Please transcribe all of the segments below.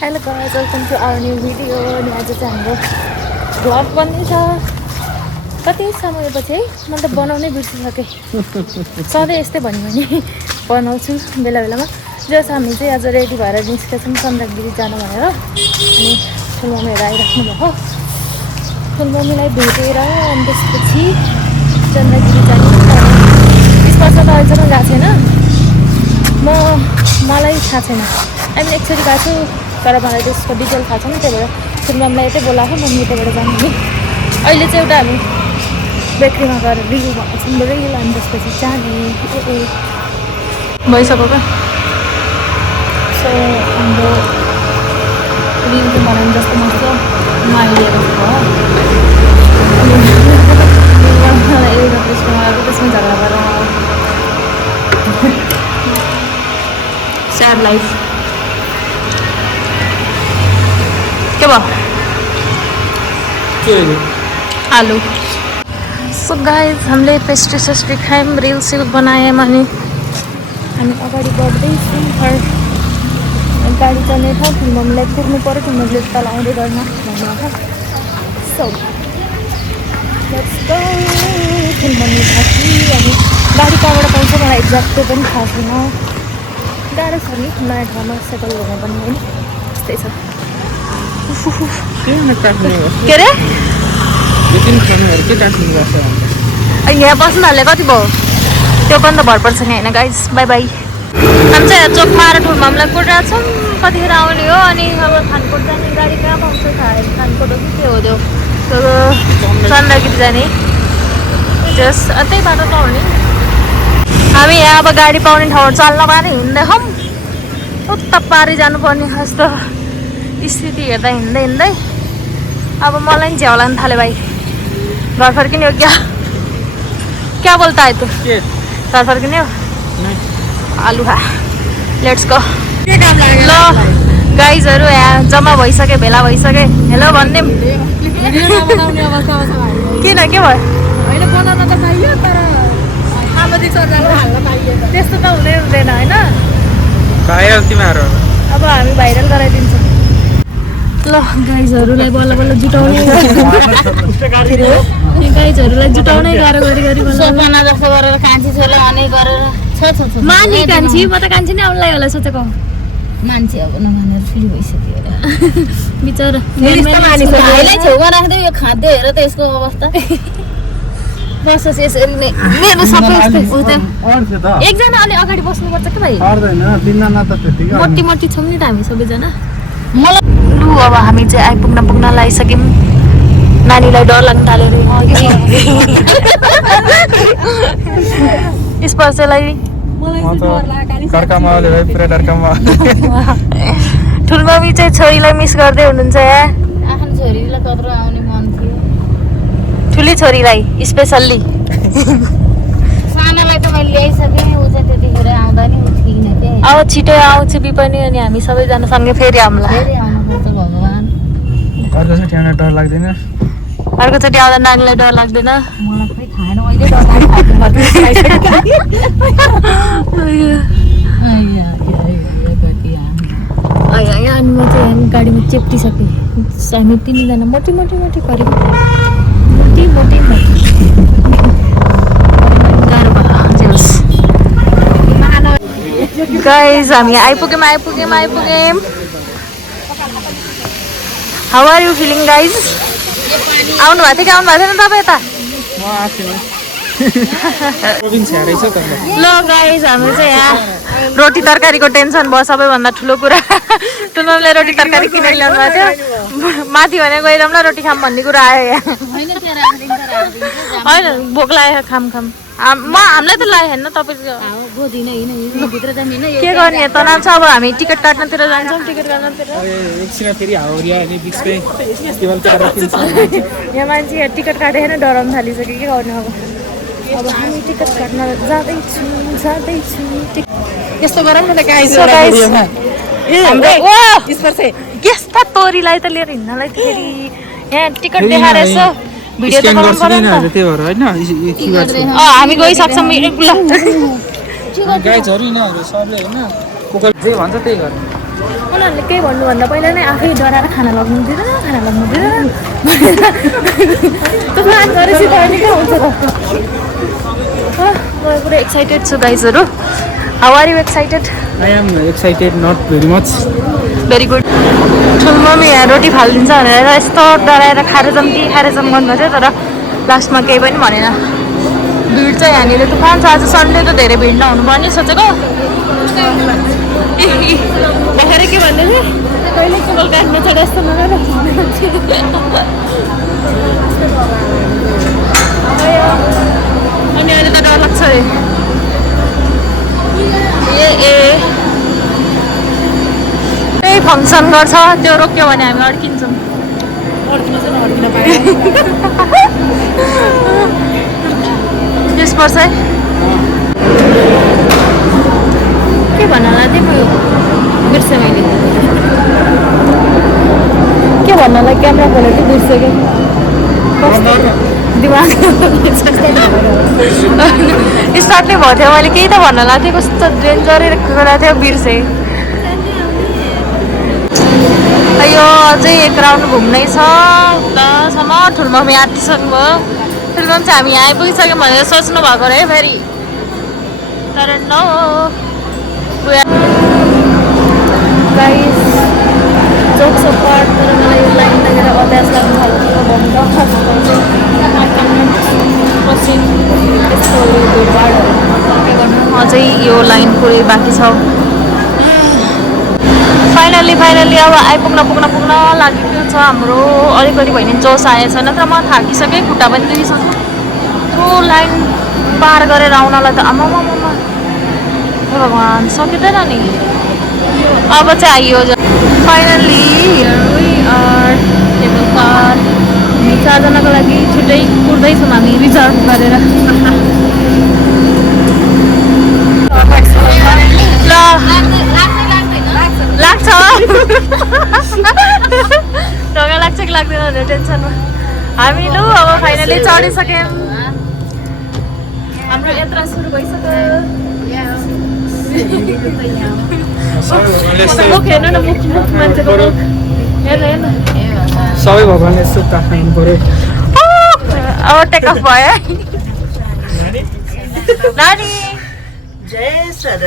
Hello guys, welcome to our new video. अनि आज चाहिँ हाम्रो भ्लग बन्दैछ। कति समयपछि है मैले त बनाउनै बिर्सिसकेँ। सधैँ यस्तै भन्यो भने बनाउँछु बेला बेलामा। जस हामी चाहिँ आज रेडी भएर निस्केछौँ चन्द्रगिरी जानु भनेर। अनि ठुलमम्मीहरू आइराख्नु भएको। ठुलमम्मीलाई भेटेर अनि त्यसपछि चन्द्रगिरी जाने। त्यसपछि त अहिलेसम्म गएको छैन। मलाई थाहा छैन। हामी एकचोटि गएको छु तर मलाई त्यसको डिटेल थाहा छैन। त्यही भएर ठुलमम्मीलाई यतै बोलाएको मम्मी यतैबाट जानु नि। अहिले चाहिँ एउटा हामी बेकरीमा गएर रिल भएको छौँ। रिल अनि त्यसपछि जाने भइसक्यो क्या। सो हाम्रो रिल चाहिँ बनाउनु जस्तो मस्त नआइदिएको छ हो। मलाई एउटा त्यसमा त्यसमै झगडा गरेर स्याड लाइफ के भयो आलु। सो गाइस हामीले पेस्ट्री सेस्ट्री खायौँ रिल सिल बनायौँ अनि हामी अगाडि बढ्दैछौँ। गाडी चल्ने ठाउँ ठुलमम्मीलाई पुग्नु पऱ्यो। ठुलमम्मीले तल आउँदै गर्न भन्नुभएको। So let's go. ठुलमम्मी थाकी अनि गाडी कहाँबाट पाउँछ मलाई एक्ज्याक्ट त्यो पनि थाहा छैन। गाह्रो छ नि नयाँ ठाउँमा सेटल हुन पनि होइन। त्यस्तै छ। के अरे यहाँ बस्नु थाले कति भयो त्यो पनि त भर पर्छ नि होइन गाइस। By by. हामी चाहिँ चोकमा आएर ठुलमम्मीलाई कुटिरहेको छौँ कतिखेर आउने हो। अनि अब खानकोट जाने गाडी कहाँ पाउँछ थाहा होइन। खानकोट हो कि के हो त्यो चन्द्रगिरी जाने जस त्यही बाटो त हो नि। हामी यहाँ अब गाडी पाउने ठाउँ चल्न पाएर हिँड्दैछौँ। उता पारी जानुपर्ने जस्तो स्थिति हेर्दा हिँड्दै हिँड्दै अब मलाई पनि झ्याउ लाग्न थाल्यो भाइ। घर फर्किने हो क्या बोल्ता है तँ? घर फर्किने हो आलु खा। Let's go. ल गाइजहरू यहाँ जम्मा भइसक्यो भेला भइसक्यो। हेलो भन्ने किन के भयो? त्यस्तो त हुँदै हुँदैन होइन। अब हामी भाइरल गराइदिन्छौँ। ल गाइजहरूलाई बल्ल बल्ल जुटाउनै गाइजहरूलाई जुटाउनै गाह्रो गरी गरी सपना जस्तो गरेर कान्छी छोरीलाई अनि गरेर मानी कान्छी म त कान्छी नै आउनुलाई होला सोचेको मान्छे अब नभनेर फेरि भइसक्यो बिचरा भाइलाई छेउमा राख्दै यो खाँदै हेर त यसको अवस्था। बस यसरी नै मेरो सबै एकजना अलि अगाडि बस्नुपर्छ कि भाइ। मोटी मोटी छौँ नि त हामी सबैजना। मलाई लु अब हामी चाहिँ आइपुग्न लागिसक्यौँ। नानीलाई डर लाग्न थाल्यो स्पर्शलाई। ठुलमम्मी चाहिँ छोरीलाई मिस गर्दै हुनुहुन्छ यहाँ। आफ्नो छोरीलाई कत्रो आउने मन थियो। ठुली छोरीलाई स्पेसल्ली। सानालाई त मैले ल्याइसकेँ। ऊ चाहिँ त्यतिखेर आउँदा नि ऊ थिएन के। अब छिटो आउँछु बि पनि अनि हामी सबैजना सँगै फेरि आउँला। फेरि आउनुपर्छ भगवान्। अर्कोचोटि आउँदा नानीलाई डर लाग्दैन? मलाई खोइ खाएन अहिले डर अनि म चाहिँ यहाँ गाडीमा चेप्टिसकेँ। हामी तिनजना मोटी मोटी मोटी पऱ्यौँ। मोटी मोटी मोटी गाह्रो भयो। गाइज हामी आइपुग्यौँ। How are you feeling guys? आउनु भएको थियो कि आउनु भएको थिएन तपाईँ यता? ल गाइज हामी चाहिँ यहाँ रोटी तरकारीको टेन्सन भयो सबैभन्दा ठुलो कुरा। ठुलोले रोटी तरकारी किनेर ल्याउनु भएको थियो। माथि भने गइरहँ ल रोटी खाऊँ भन्ने कुरा आयो यहाँ। होइन भोक लाग्यो खाम हामीलाई त लाग्यो होइन तपाईँको के गर्ने तनाव छ। अब हामी टिकट काट्नतिर जान्छौँ। टिकट काट्नतिर यहाँ मान्छे टिकट काटेर डराउनु थालिसक्यो। के गर्ने अब हामी टिकट काट्न जाँदैछु। यस्तो गरौँ न त यस्ता तोरीलाई त लिएर हिँड्नलाई फेरि यहाँ टिकट देखाएर यसो भिडियो त बनाउनु पर्यो नि त। हामी गइसक्छौँ ल। गाइजहरु यिनीहरु सबले हैन कोकल जे भन्छ त्यही गर्ने। उनीहरूले केही भन्नुभन्दा पहिला नै आफै डराएर खाना लग्नु दिँदैन त्यो प्लान गरेपछि त अनि के हुन्छ त म पुरा एक्साइटेड छु गाइजहरू how are you excited I am excited, not very much. Very good ठुलमम्मी यहाँ रोटी फालिदिन्छ भनेर यस्तो डराएर खाएर जाउँ गर्नु थियो तर लास्टमा केही पनि भनेन भिड चाहिँ यहाँनिर तुफान छ आज सन्डे त धेरै भिड नहुनु पर्ने सोचेको देखेर के भन्दै थिएँ कहिले केबल काट्न छोडे जस्तो नगर अनि अहिले त डर लाग्छ अरे त्यही फङ्सन गर्छ त्यो रोक्यो भने हामी अड्किन्छौँ यस वर्ष है के भन्न लाग्थेँ म बिर्सेँ मैले के भन्न लाग्यो क्यामेरा खोलेर चाहिँ बिर्सेँ दिमाग स्टार्ट नै भएको थियो मैले केही त भन्न लाग्थेँ कस्तो डेन्जरै कुरा थियो बिर्सेँ यो अझै एक राउन्ड घुम्नै छ उतासम्म ठुलमम्मी आँटिसक्नु भयो ठुलमम्मी चाहिँ हामी यहाँ आइपुगिसक्यौँ भनेर सोच्नु भएको रे फेरि तर नो गाइस जोक सपाट तर मलाई यो लाइन लगेर अभ्यास लाग्नु अझै यो लाइन पुरै बाँकी छ फाइनल्ली अब आइपुग्न पुग्न लागेको छ हाम्रो अलिकति भयो भने जोस आएछ नत्र म थाकिसकेँ खुट्टा पनि दुखिसक्यो त्यो लाइन पार गरेर आउनलाई त आमामा हे भगवान् सकिँदैन नि अब चाहिँ आइयो फाइनल्ली टेबल कार हामी 4 जनाको लागि छुट्टै कुर्दैछौँ हामी रिजर्भ गरेर ल लाग्छ ढोका लाग्छ कि लाग्दैन भनेर टेन्सनमा हामी लु अब फाइनली चढिसक्यौँ हाम्रो यात्रा सुरु भइसक्यो मुख हेर्नु न मुख मान्छेको मुख हेर्न सबै भगवान्ले सुख राख्नु पर्यो अब टेक अफ भयो नानी सर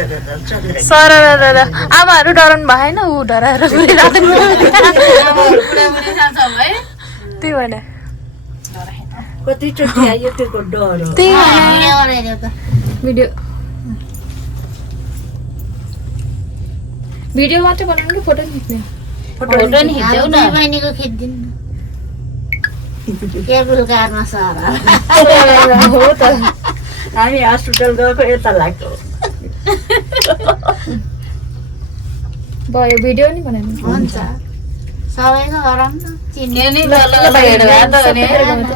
आमाहरू डराउनु भएन ऊ डराएर त्यही भएर कतिचोटि आयो त्यो डर भिडियो मात्रै बनाउनु कि फोटो खिच्ने फोटो नि खिच्यौ न बहिनीको खिच्दिनु केबुल कारमा सर हो त हामी हस्पिटल गएको यता लाग्यो भयो भिडियो नि बनाउनु हुन्छ सबैको गरौँ न चिन्ने नि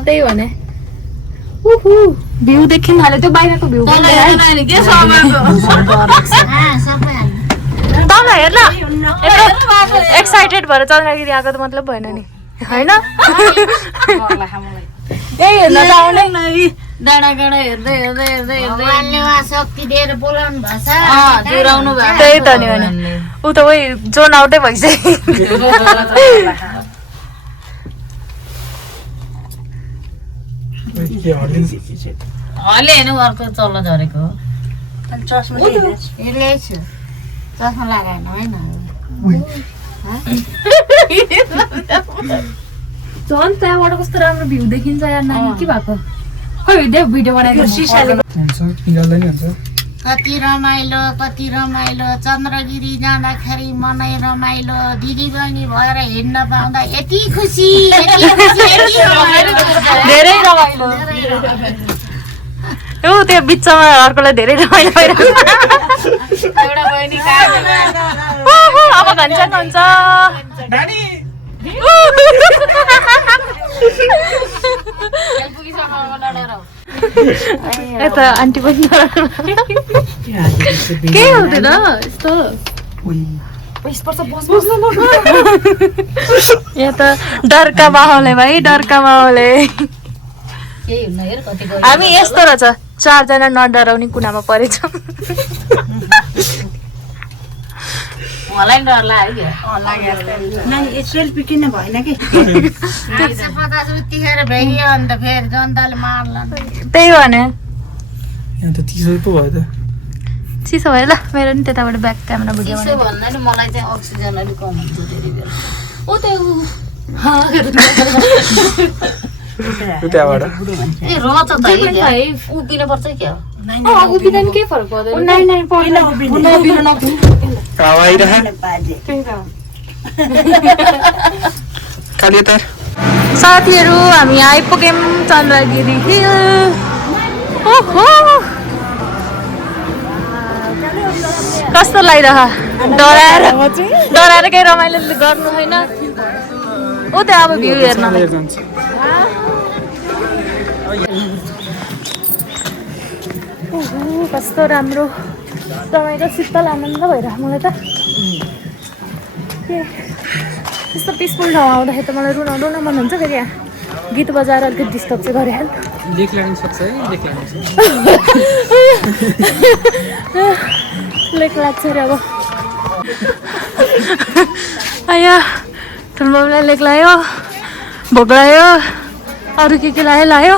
त्यही भने भ्यू देखिन हाल्यो त्यो बाहिरको भ्यू तल हेर न एक्साइटेड भएर चन्द्रगिरी आएको त मतलब भएन नि होइन यही हेर्न त आउने डाँडा गाडा हेर्दै हेर्दै हेर्दै हेर्दै शक्ति दिएर बोलाउनु भएको छ जुराउनु भएको त्यही त नि भने ऊ त वही जोन आउटै भइसक्यो हले हेर्नु अर्को चल्लो झरेको ल्याइछु चस्मा लगाएन होइन झन् त्यहाँबाट कस्तो राम्रो भ्यू देखिन्छ यार नानी के भएको खै देव भिडियो बनाएर सिसाले कति रमाइलो चन्द्रगिरी जाँदाखेरि मनै रमाइलो दिदी बहिनी भएर हिँड्न पाउँदा यति खुसी धेरै रमाइलो त्यो बिचमा अर्कोलाई धेरै रमाइलो भइरहेको एउटा बहिनी अब भन्छ हुन्छ यता आन्टी पनि के हुँदैन यस्तो यहाँ त डरका माहौल है भाइ डरका माहौल है हामी यस्तो रहेछ 4 जना नडराउने कुनामा परेछौँ मलाई डर लाग्यो सेल्फी किन भएन कि 150 उतिखेर भ्याइयो अन्त फेरि जनताले मार्ला त्यही हो भने यहाँ त 30 पो भयो त चिसो भयो ल मेरो नि त्यताबाट ब्याक क्यामेरा भिडियो चिसो भन्दा नि मलाई चाहिँ अक्सिजन अलिक कम हुन्छ त्यति बेला त्यहाँबाट ए रहेछ त उभिनुपर्छ क्या उभिँदैन केही फरक पर्दैन कालियातार साथीहरू हामी आइपुग्यौँ चन्द्रगिरी हिल ओहो कस्तो लागिरह डराएर केही रमाइलो गर्नु होइन ऊ त्यो अब भ्यू हेर्नलाई कस्तो राम्रो रमाइलो शीतल आनन्द भइरह मलाई त यस्तो पिसफुल ठाउँ आउँदाखेरि त मलाई रुन मन हुन्छ फेरि यहाँ गीत बजाएर अलिकति डिस्टर्ब चाहिँ गरिहाल्नु लेख लाग्न सक्छ है लेख लाग्न सक्छ लेख लाग्छ अरे अब आया ठुल्बाबुलाई लेख लायो भोग लायो अरू के लायो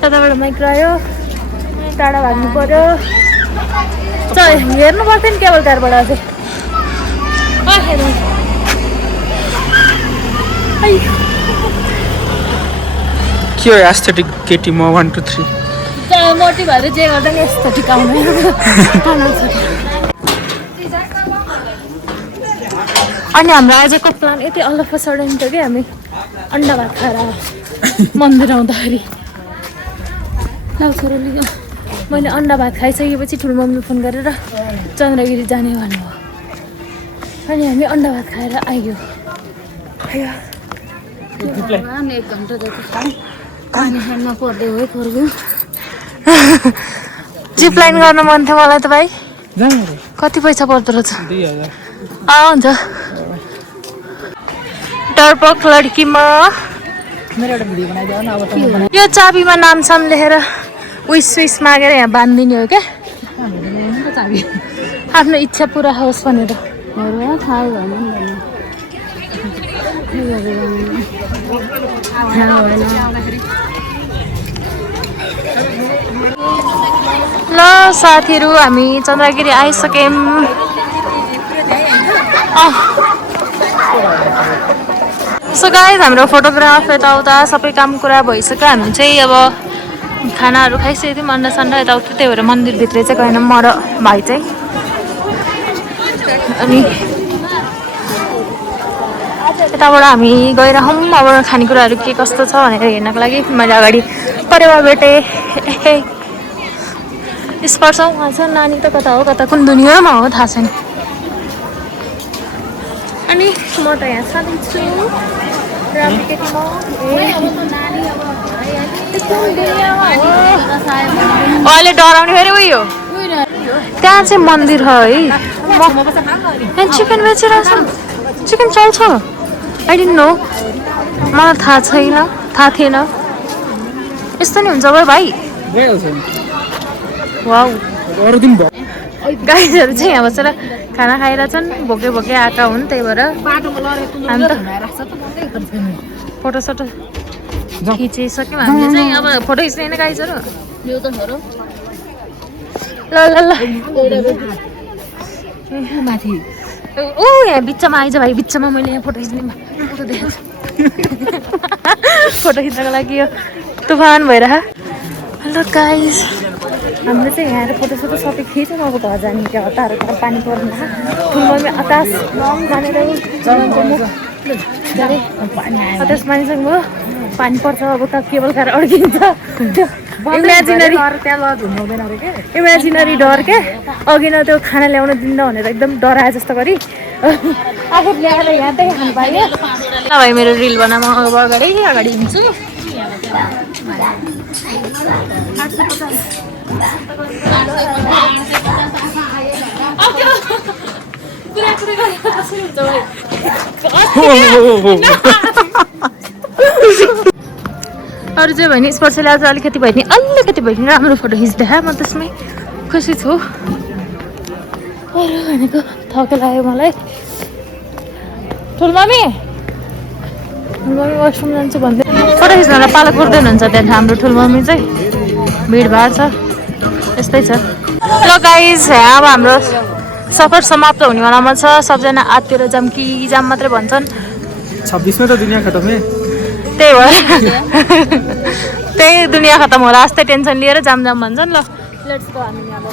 त्यताबाट माइक लायो टाढा भाग्नु पर्यो हेर्नु पर्थ्यो नि केबल कारबाट अझै के हो एस्थेटिक केटी म 1 2 3 मोटी भएर जे गर्दा नि यस्तो टिकाउनु अनि हाम्रो आजको प्लान यति अलफ सडन थियो कि हामी अन्डा भात खाएर मन्दिर आउँदाखेरि छोरोले मैले अन्डा भात खाइसकेपछि ठुलो मम्मीले फोन गरेर चन्द्रगिरी जाने भन्नुभयो अनि हामी अन्डा भात खाएर आयो 1 घन्टा जति खाउँ पानी खानमा पर्दै हो फर्क्यौँ जिप लाइन गर्न मन थियो मलाई त भाइ कति पैसा पर्दो रहेछ 2000 हुन्छ डरपोक लड्कीमा यो चाबीमा नाम साम लेखेर विस मागेर यहाँ बाँधिदिने हो क्या आफ्नो इच्छा पुरा होस् भनेर ल साथीहरू हामी चन्द्रगिरी आइसक्यौँ सो गाइस हाम्रो फोटोग्राफ यताउता सबै काम कुरा भइसक्यो हामी चाहिँ अब खानाहरू खाइसकेको थियौँ अन्डा सन्डा यताउता त्यही भएर मन्दिरभित्र चाहिँ गएन म र भाइ चाहिँ अनि यताबाट हामी गइरहौँ अब खानेकुराहरू के कस्तो छ भनेर हेर्नको लागि मैले अगाडि परेवा भेटेँ स्पर्श उहाँ छ नानी त कता हो कता कुन दुनियाँमा हो थाहा छैन अनि म त यहाँ साथी छु अहिले डराउने फेरि उयो त्यहाँ चाहिँ मन्दिर हो है यहाँ चिकन बेचिरहेछ चिकन चल्छ आई डिन्ट नो मलाई थाहा छैन थाहा थिएन यस्तो नि हुन्छ भाइ वाउ गाईहरू चाहिँ यहाँ बसेर खाना खाइरहेछन् भोके भोके आएका हुन् त्यही भएर हामी त फोटोसोटो खिचिसक्यौँ हामीले चाहिँ अब फोटो खिच्दैन गाईहरू ल ल ल माथि ऊ यहाँ बिचमा आइज भाइ बिचमा मैले यहाँ फोटो खिच्ने फोटो देखेँ फोटो खिच्नको लागि यो तुफान भइरह हेलो गाइस हामीले चाहिँ यहाँ फोटोसोटो सबै खिच्यौँ अब घर जाने क्या हतार हतार पानी पर्दैन ठुलोमा आकाश जानेर आकाश मानिसँग भयो पानी पर्छ अब त केबल खाएर अड्किन्छ इमेजिनरी डर के अघि न त्यो खाना ल्याउन दिन्न भनेर एकदम डराए जस्तो गरी आफू ल्याएर यहाँ त्यही खानु पायो ल भाइ मेरो रिल बनामा अब अगाडि हिँड्छु अरू चाहिँ भयो नि स्पर्शले आज अलिकति भयो नि राम्रो फोटो खिच्दै म त्यसमै खुसी छु अरू भनेको थके लाग्यो मलाई ठुलमामी वासरुम जान्छु भन्दै फोटो खिच्नलाई पालो कुर्दै हुनुहुन्छ त्यहाँ हाम्रो ठुलमामी चाहिँ भिडभाड छ यस्तै छ ल गाइज अब हाम्रो सफर समाप्त हुनेवालामा छ सबजना आत्तिर जाम कि जाम मात्रै भन्छन् 26 में तो दुनिया खत्म है त्यही भएर त्यही दुनियाँ खत्तम होला जस्तै टेन्सन लिएर जाम जाम भन्छन् ल लेट्स गो हामी अब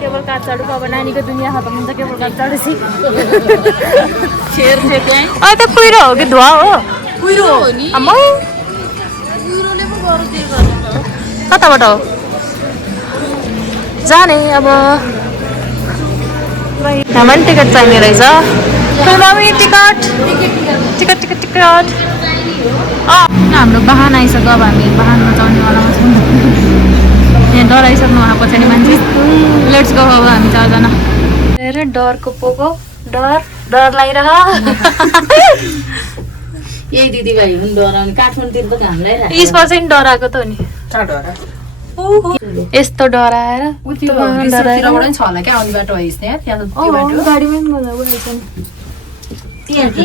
केबल कार चढ्नु अब नानीको दुनियाँ खत्तम हुन्छ केबल कार चढेपछि त्यो कुहिरो हो कि धुवा हो कुहिरो हो नि आम्मै कुहिरोले पो गरौँ कताबाट हो जाने अब हाम्रो पनि टिकट चाहिने रहेछ ठुलमामी टिकट टिकट टिकट टिकट हाम्रो वाहन आइसक्यो अब हामी वाहनमा चढ्नेवालामा छौँ यहाँ डराइसक्नु होला पछाडि मान्छे लेट्स गो अब हामी चारजना हेर डरको पोको डर डर लागिरह यही दिदीभाइ हुन् डराउने काठमाडौँतिर त घाम लागिरहेको यसमा चाहिँ डराएको त हो नि यस्तो डराएर डराएर छ होला क्या आउने बाटो है त्यहाँ गाडीमै मलाई उठाउँछ नि त्यहाँ के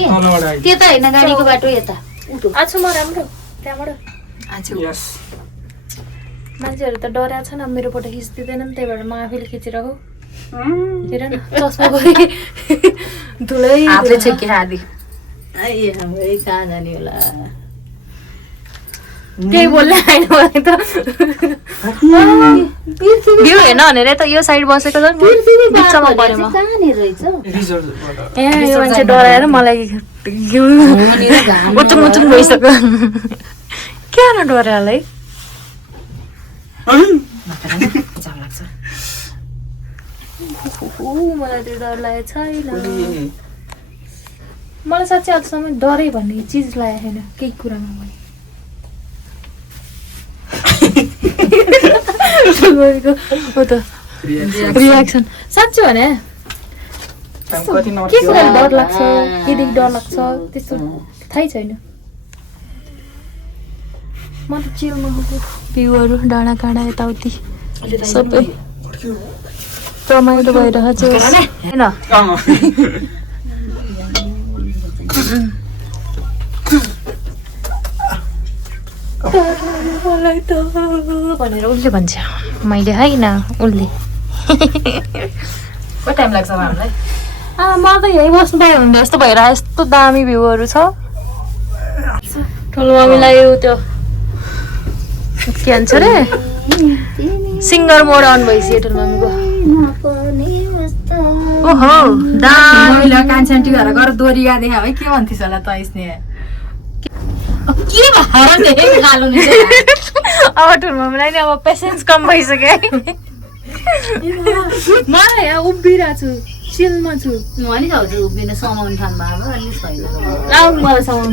त्यता होइन गाडीको बाटो यता आछु म राम्रो त्यहाँबाट यस मान्छेहरू त डराएको छ न मेरो फोटो खिचिदिँदैन नि त्यही भएर म आफैले खिचिरहेको हेर न चस्मा गरी धुलै हातले छेकी हादी कहाँ जाने होला त्यही बोल्ने आएन भने त भ्यू हेर्न भनेर त यो साइड बसेको छ नि बिचमा पऱ्यो म कहाँनिर रहेछ रिजल्ट ए यो मान्छे डराएर मलाई उचुङ उचुङ भइसक्यो के न डराएलाई मलाई त्यो डर लागेको छैन मलाई साँच्चै अझसम्म डरै भन्ने चिज लागेको छैन केही कुरामा पनि रियाक्सन साँच्चै भने के कुरा डर लाग्छ केदेखि डर लाग्छ त्यस्तो थाहै छैन म त चिलमा भ्यूहरू डाँडा काँडा यताउति सबै रमाइलो भइरहेको छ होइन भनेर उसले भन्छ मैले होइन उसले कति टाइम लाग्छ हामीलाई म त यहीँ बस्नु पायो भने जस्तो भइरहेको यस्तो दामी भ्यूहरू छ ठुलो मम्मीलाई त्यो के भन्छ रे सिङ्गर मोड अन भइसक्यो ठुलो मम्मीको ओहो दामी कान्छा टिकाएर गएर दोरिया देखा है के भन्थिस् होला त स्नेह के भएर खानु अब ठुलो मम्मीलाई नि अब पेसेन्स कम भइसक्यो है मलाई यहाँ उभिरहेको छु चिलमा छु म नि भाउजू उभिन समाउने ठाउँमा अब अलि छैन आउनु मलाई सामान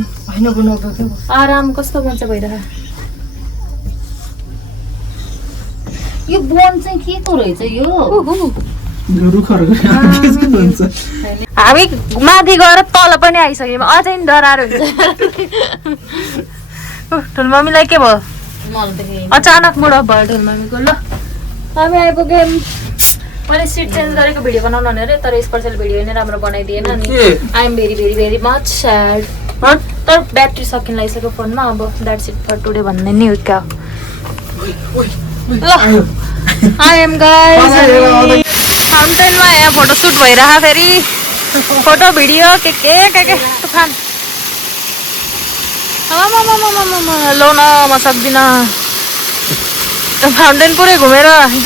आराम कस्तो मजा भइरहेको यो बोन चाहिँ के को रहेछ यो हामी माथि गएर तल पनि आइसक्यौँ अझै नि डराएर हुन्छ ठुलो मम्मीलाई के भयो अचानक मुड अफ भयो ठुलो मम्मीको ल हामी आइपुग्यौँ मैले सिट चेन्ज गरेको भिडियो बनाउनु भनेर तर स्पेसल भिडियो नै राम्रो बनाइदिएन अनि I am very very very much sad तर ब्याट्री सकिन लागिसक्यो फोनमा अब द्याट्स इट फर टुडे भन्ने नि हो क्या ल आई एम गाइस फाउन्टेनमा यहाँ फोटोसुट भइरह फेरि फोटो भिडियो के तुफान लो न म सक्दिनँ फाउन्टेन पुरै घुमेर हामी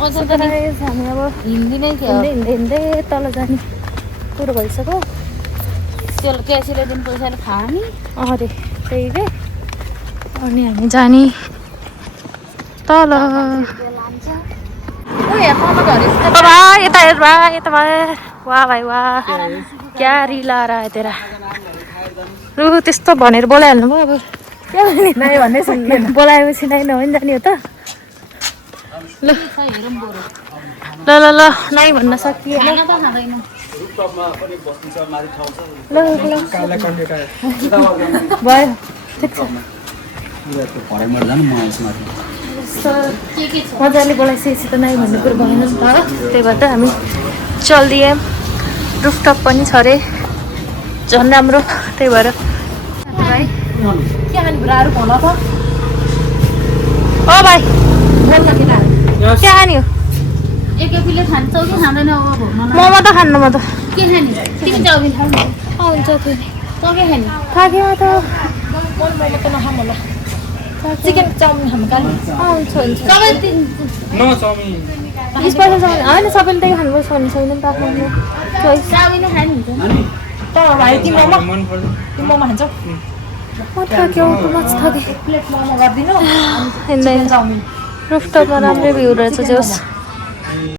अब हिन्दी नै थियो हिँड्दै तल जाने कुरो भइसक्यो त्यो क्यासीले दिन पैसाले खाने अरे त्यही के अनि हामी जाने तल यता हेर बा यता वाह भाइ वाह क्या रिला रहा है तेरा रु त्यस्तो भनेर बोलाइहाल्नु भयो अब नै भन्ने सुन्दैन बोलाएपछि नै नहो नि जाने हो त ल ल ल ल नै भन्न सकिएन ल भयो ठिक छ यस्तो मजाले बोलाइसकेपछि त नै भन्ने कुरो भएन नि त त्यही भएर हामी चल्दिएँ रुफटप पनि छ अरे झन् राम्रो त्यही भएर भाइ के खाने बुढाहरू भन त ओ भाइ बोल्न किन के खाने हो एकैपिले खान्छौ कि खाँदैन अब भोग्न मोमो त खानु म त के खाने तिमी चाउमिन खाऊ न हुन्छ त्यो तँ के खाने थाकेमा त मोमो त नखाम होला चिकन चाउमिन खानु काली हुन्छ हुन्छ सबै नो चाउमिन स्पेसल छ भने होइन सबैले त्यही खानुपर्छ भन्ने छैन नि त आफ्नो चोइस चाउमिन खाने हुन्छ त भाइ ती मोमो मन पर्दैन ती मोमो खान्छौ म थाक्यो मच थाकेँ प्लेट मोमो गरिदिनु हिँड्दैन चाउमिन रुफटपमा राम्रै भ्यू रहेछ जोस्